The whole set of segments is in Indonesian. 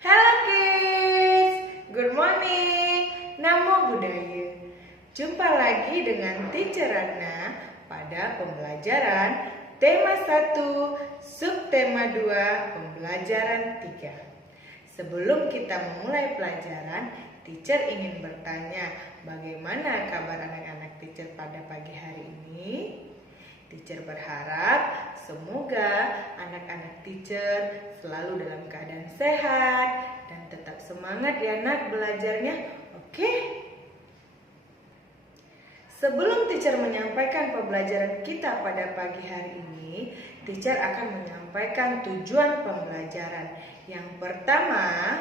Hello kids, good morning. Namo Buddhaya. Jumpa lagi dengan Teacher Ratna pada pembelajaran tema 1, subtema 2, pembelajaran 3. Sebelum kita memulai pelajaran, Teacher ingin bertanya, bagaimana kabar anak-anak Teacher pada pagi hari ini? Teacher berharap semoga anak-anak Teacher selalu dalam keadaan sehat dan tetap semangat ya nak belajarnya. Oke? Sebelum Teacher menyampaikan pembelajaran kita pada pagi hari ini, Teacher akan menyampaikan tujuan pembelajaran. Yang pertama,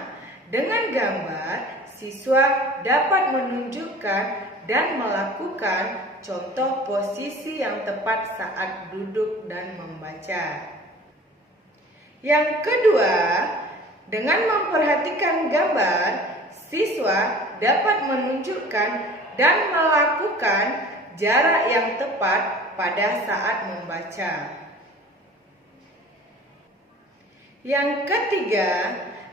dengan gambar, siswa dapat menunjukkan dan melakukan contoh posisi yang tepat saat duduk dan membaca. Yang kedua, dengan memperhatikan gambar, siswa dapat menunjukkan dan melakukan jarak yang tepat pada saat membaca. Yang ketiga,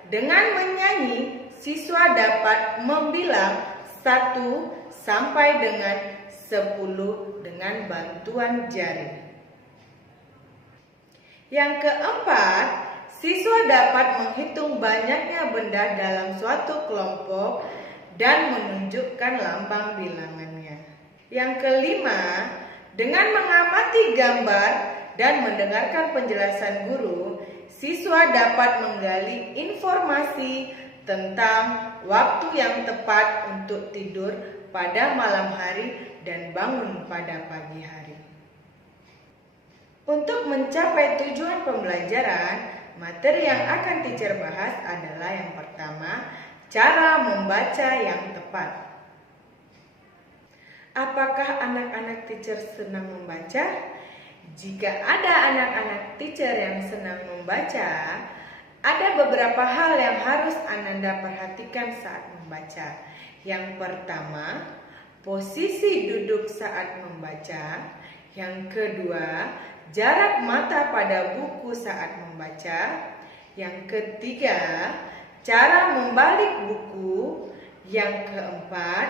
dengan menyanyi, siswa dapat membilang 1 sampai dengan 10 dengan bantuan jari. Yang keempat, siswa dapat menghitung banyaknya benda dalam suatu kelompok dan menunjukkan lambang bilangannya. Yang kelima, dengan mengamati gambar dan mendengarkan penjelasan guru, siswa dapat menggali informasi tentang waktu yang tepat untuk tidur pada malam hari dan bangun pada pagi hari. Untuk mencapai tujuan pembelajaran, materi yang akan Teacher bahas adalah yang pertama, cara membaca yang tepat. Apakah anak-anak Teacher senang membaca? Jika ada anak-anak Teacher yang senang membaca, ada beberapa hal yang harus Ananda perhatikan saat membaca. Yang pertama, posisi duduk saat membaca. Yang kedua, jarak mata pada buku saat membaca. Yang ketiga, cara membalik buku. Yang keempat,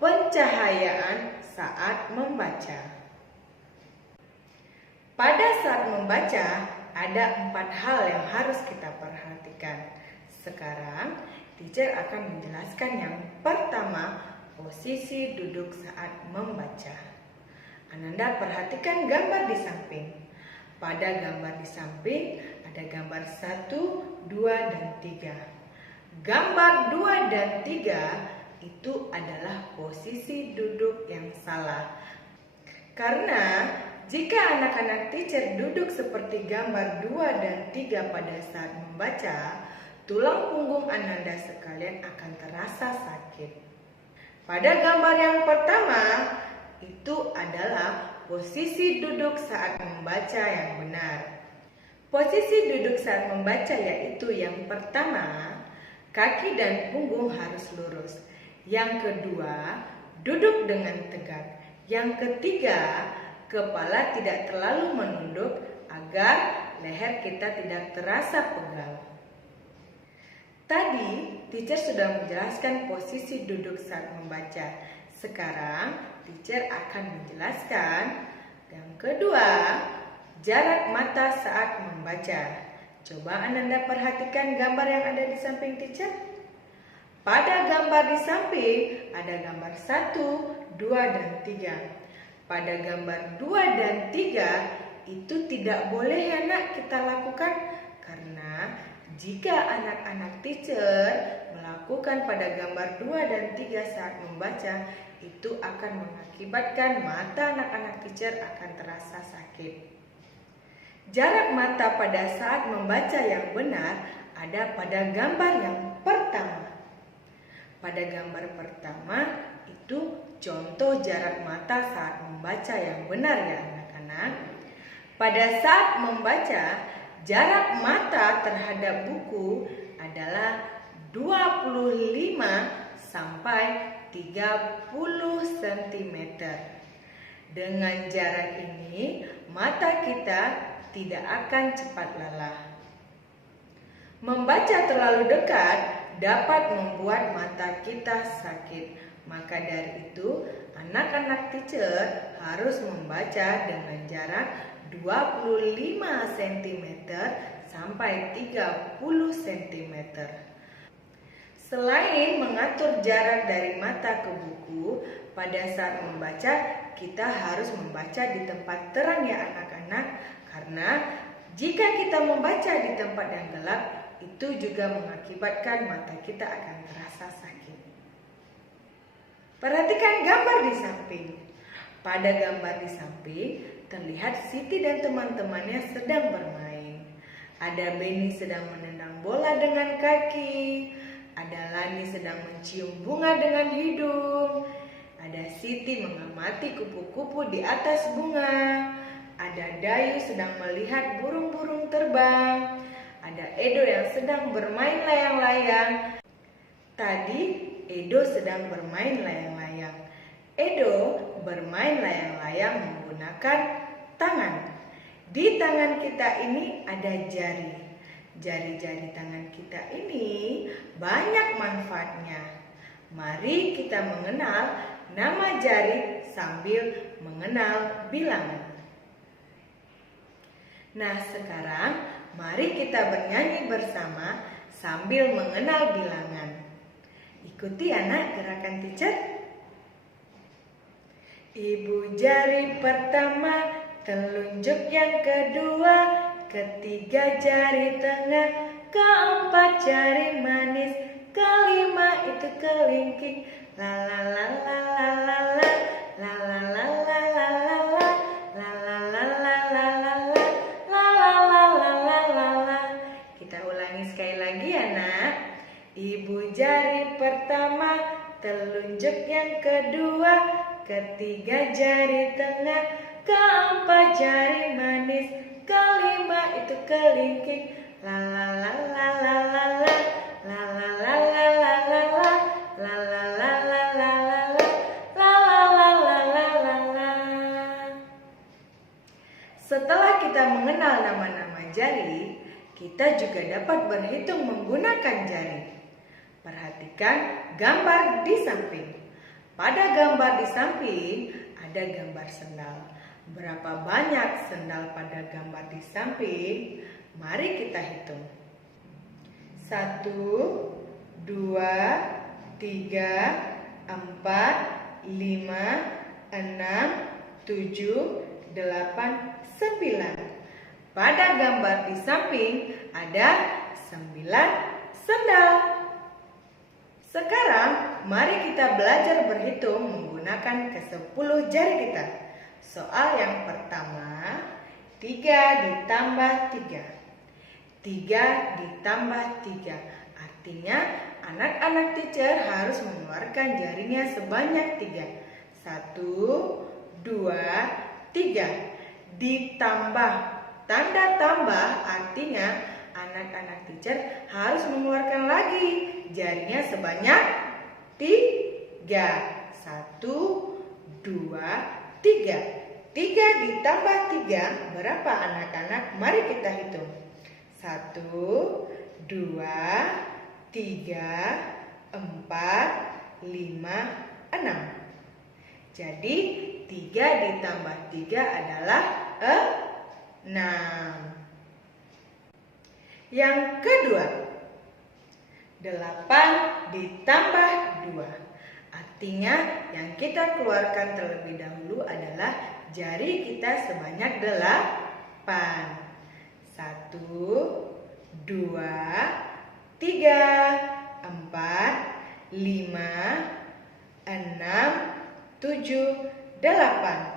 pencahayaan saat membaca. Pada saat membaca, ada 4 hal yang harus kita perhatikan. Sekarang, Teacher akan menjelaskan yang pertama, posisi duduk saat membaca. Ananda perhatikan gambar di samping. Pada gambar di samping, ada gambar 1, 2, dan 3. Gambar 2 dan 3 itu adalah posisi duduk yang salah. Karena jika anak-anak Teacher duduk seperti gambar 2 dan 3 pada saat membaca, tulang punggung Ananda sekalian akan terasa sakit. Pada gambar yang pertama, itu adalah posisi duduk saat membaca yang benar. Posisi duduk saat membaca yaitu yang pertama, kaki dan punggung harus lurus. Yang kedua, duduk dengan tegak. Yang ketiga, kepala tidak terlalu menunduk agar leher kita tidak terasa pegal. Tadi, Teacher sudah menjelaskan posisi duduk saat membaca. Sekarang, Teacher akan menjelaskan yang kedua, jarak mata saat membaca. Coba Ananda perhatikan gambar yang ada di samping Teacher. Pada gambar di samping, ada gambar 1, 2, dan 3. Pada gambar 2 dan 3, itu tidak boleh ya nak kita lakukan. Karena jika anak-anak Teacher melakukan pada gambar 2 dan 3 saat membaca, itu akan mengakibatkan mata anak-anak Teacher akan terasa sakit. Jarak mata pada saat membaca yang benar ada pada gambar yang pertama. Pada gambar pertama itu contoh jarak mata saat membaca yang benar ya anak-anak. Pada saat membaca, jarak mata terhadap buku adalah 25 sampai 30 cm. Dengan jarak ini, mata kita tidak akan cepat lelah. Membaca terlalu dekat dapat membuat mata kita sakit. Maka dari itu, anak-anak teacher harus membaca dengan jarak 25 cm sampai 30 cm. Selain mengatur jarak dari mata ke buku, pada saat membaca kita harus membaca di tempat terang ya anak-anak, karena jika kita membaca di tempat yang gelap, itu juga mengakibatkan mata kita akan terasa sakit. Perhatikan gambar di samping. Pada gambar di samping terlihat Siti dan teman-temannya sedang bermain. Ada Benny sedang menendang bola dengan kaki. Ada Lani sedang mencium bunga dengan hidung. Ada Siti mengamati kupu-kupu di atas bunga. Ada Dayu sedang melihat burung-burung terbang. Ada Edo yang sedang bermain layang-layang. Tadi Edo sedang bermain layang-layang. Edo bermain layang-layang menggunakan tangan. Di tangan kita ini ada jari. Jari-jari tangan kita ini banyak manfaatnya. Mari kita mengenal nama jari sambil mengenal bilangan. Nah, sekarang mari kita bernyanyi bersama sambil mengenal bilangan. Ikuti anak gerakan teacher. Ibu jari pertama, telunjuk yang kedua, ketiga jari tengah, keempat jari manis, kelima itu kelingking. La la la la la la la, la la la la la la la, la la la la la la la, la la la la la la la. Kita ulangi sekali lagi ya nak. Ibu jari pertama, telunjuk yang kedua, ketiga jari tengah, keempat jari manis, kelima itu kelingking. La la la la la la la, la la la la la la la, la la la la la la la, la la la la la la la. Setelah kita mengenal nama-nama jari, kita juga dapat berhitung menggunakan jari. Perhatikan gambar di samping. Pada gambar di samping ada gambar sendal. Berapa banyak sendal pada gambar di samping? Mari kita hitung. 1, 2, 3, 4, 5, 6, 7, 8, 9. Pada gambar di samping ada 9 sendal. Sekarang mari kita belajar berhitung menggunakan ke-10 jari kita. Soal yang pertama, 3 ditambah 3. 3 ditambah 3. Artinya anak-anak teacher harus mengeluarkan jarinya sebanyak 3. 1, 2, 3. Ditambah. Tanda tambah artinya anak-anak teacher harus mengeluarkan lagi jarinya sebanyak 3. 1, 2, 3. 3 ditambah 3 berapa anak-anak? Mari kita hitung. 1, 2, 3, 4, 5, 6. Jadi 3 ditambah 3 adalah 6. Yang kedua, 8 ditambah 2. Artinya yang kita keluarkan terlebih dahulu adalah jari kita sebanyak 8. 1, 2, 3, 4, 5, 6, 7, 8.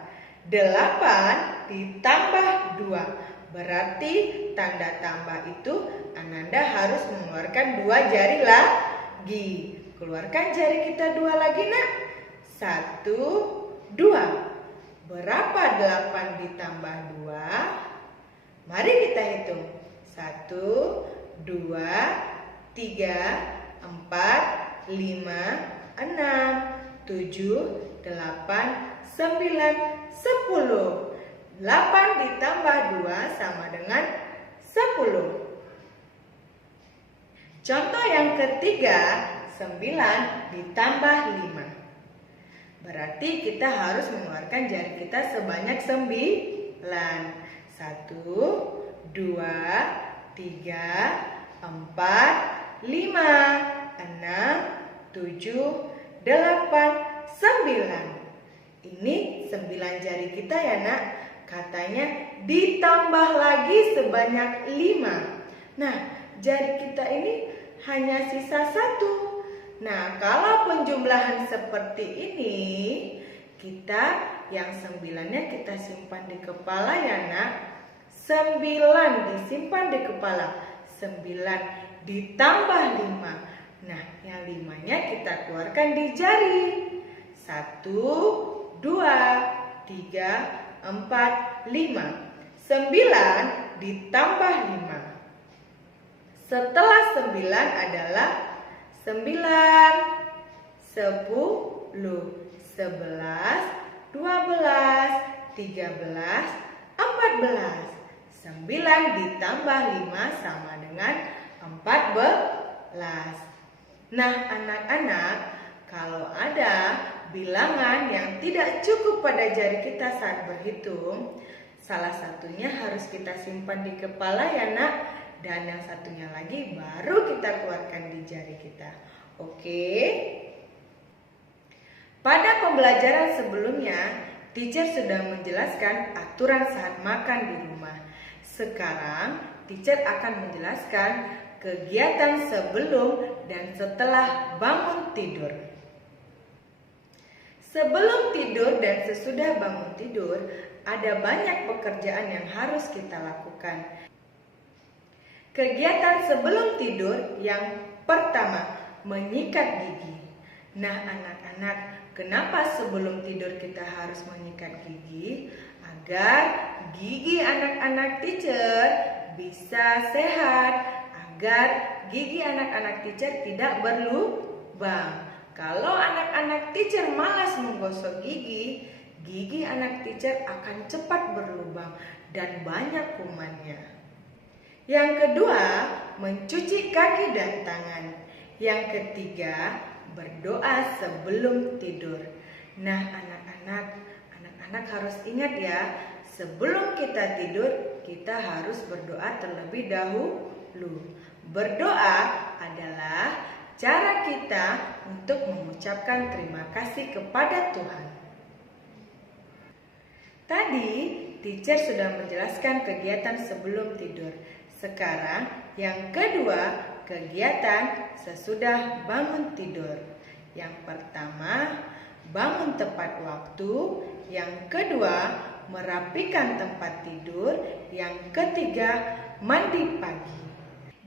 8 ditambah 2. Berarti tanda tambah itu Ananda harus mengeluarkan 2 jari lagi. Keluarkan jari kita 2 lagi nak. 1, 2. Berapa 8 ditambah 2? Mari kita hitung. 1, 2, 3, 4, 5, 6, 7, 8, 9, 10. 8 ditambah 2 sama dengan 10. Contoh yang ketiga, 9 ditambah 5. Berarti kita harus mengeluarkan jari kita sebanyak 9. 1, 2, 3, 4, 5, 6, 7, 8, 9. Ini 9 jari kita ya nak. Katanya ditambah lagi sebanyak 5. Nah, jari kita ini hanya sisa 1. Nah, kalau penjumlahan seperti ini, kita yang 9-nya kita simpan di kepala ya nak. 9 disimpan di kepala. 9 ditambah 5. Nah, yang 5-nya kita keluarkan di jari. 1, 2, 3, 4, 5. 9 ditambah 5. Setelah 9 adalah 9, 10, 11, 12, 13, 14. 9 ditambah 5 sama dengan 14. Nah, anak-anak, kalau ada bilangan yang tidak cukup pada jari kita saat berhitung, salah satunya harus kita simpan di kepala ya nak, dan yang satunya lagi baru kita keluarkan di jari kita. Oke? Pada pembelajaran sebelumnya, teacher sudah menjelaskan aturan saat makan di rumah. Sekarang, teacher akan menjelaskan kegiatan sebelum dan setelah bangun tidur. Sebelum tidur dan sesudah bangun tidur, ada banyak pekerjaan yang harus kita lakukan. Kegiatan sebelum tidur yang pertama, menyikat gigi. Nah, anak-anak, kenapa sebelum tidur kita harus menyikat gigi? Agar gigi anak-anak teacher bisa sehat, agar gigi anak-anak teacher tidak berlubang. Kalau anak-anak teacher malas menggosok gigi, gigi anak teacher akan cepat berlubang dan banyak kumannya. Yang kedua, mencuci kaki dan tangan. Yang ketiga, berdoa sebelum tidur. Nah, anak-anak harus ingat ya, sebelum kita tidur, kita harus berdoa terlebih dahulu. Berdoa adalah cara kita untuk mengucapkan terima kasih kepada Tuhan. Tadi, teacher sudah menjelaskan kegiatan sebelum tidur. Sekarang, yang kedua, kegiatan sesudah bangun tidur. Yang pertama, bangun tepat waktu. Yang kedua, merapikan tempat tidur. Yang ketiga, mandi pagi.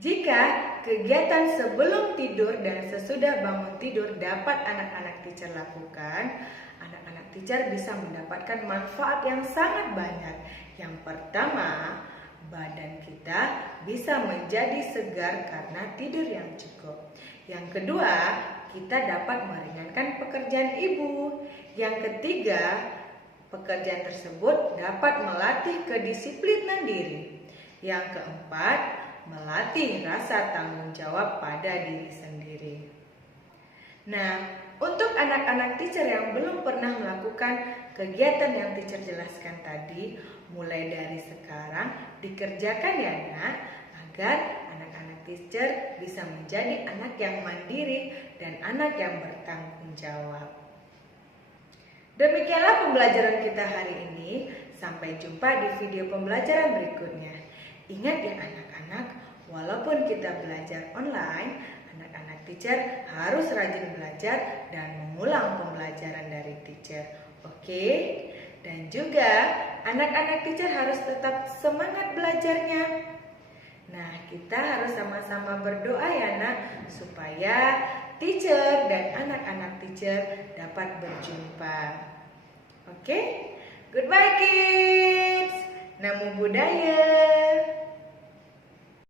Jika kegiatan sebelum tidur dan sesudah bangun tidur dapat anak-anak teacher lakukan, anak-anak teacher bisa mendapatkan manfaat yang sangat banyak. Yang pertama, badan kita bisa menjadi segar karena tidur yang cukup. Yang kedua, kita dapat meringankan pekerjaan ibu. Yang ketiga, pekerjaan tersebut dapat melatih kedisiplinan diri. Yang keempat, melatih rasa tanggung jawab pada diri sendiri. Nah, untuk anak-anak teacher yang belum pernah melakukan kegiatan yang teacher jelaskan tadi, mulai dari sekarang dikerjakan ya nak, agar anak-anak teacher bisa menjadi anak yang mandiri dan anak yang bertanggung jawab. Demikianlah pembelajaran kita hari ini. Sampai jumpa di video pembelajaran berikutnya. Ingat ya anak-anak, walaupun kita belajar online, anak-anak teacher harus rajin belajar dan mengulang pembelajaran dari teacher. Oke? Dan juga anak-anak teacher harus tetap semangat belajarnya. Nah, kita harus sama-sama berdoa ya nak, supaya teacher dan anak-anak teacher dapat berjumpa. Oke? Goodbye kids. Namo Buddhaya.